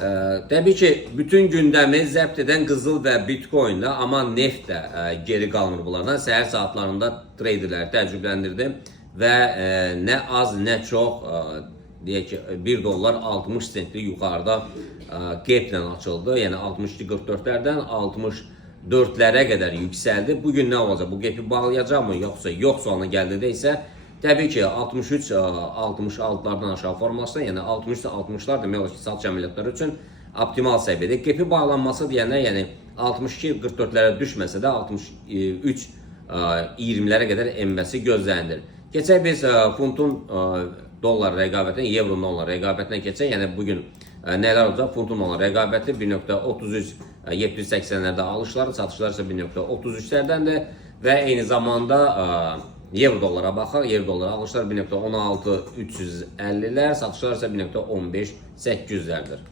Təbii ki, bütün gündəmi zəbt edən qızıl və bitcoinlə, amma neft də geri qalmır bunlardan. Səhər saatlarında treyderləri təəccübləndirdi və nə az, nə çox, deyək ki, 1 dollar 60 sentli yuxarıda qeyblə açıldı. Yəni 62.44-lərdən 64-lərə qədər yüksəldi. Bugün nə olacaq? Bu qeybi bağlayacaqmı, yoxsa yox sualına gəldikdə isə təbii ki, 63-66-lardan aşağı formasında, yəni 63-60-lar demək olar ki, satış əməliyyatları üçün optimal səviyyədə. Qepi bağlanması deyənlər, yəni 62-44-lərə düşməsə də 63-20-lərə qədər enməsi gözlənilir. Keçək biz funtun dollar rəqabətinə, evronun dollar rəqabətinə keçək. Yəni bugün nələr olacaq? Funtun dollar rəqabəti 1.33-780-lərdə alışlar, satışlar isə 1.33-lərdəndir və eyni zamanda Euro dollara baxaq. Euro dollara alışlar 1.16-350'lər, satışlar isə 1.15-800'lərdir.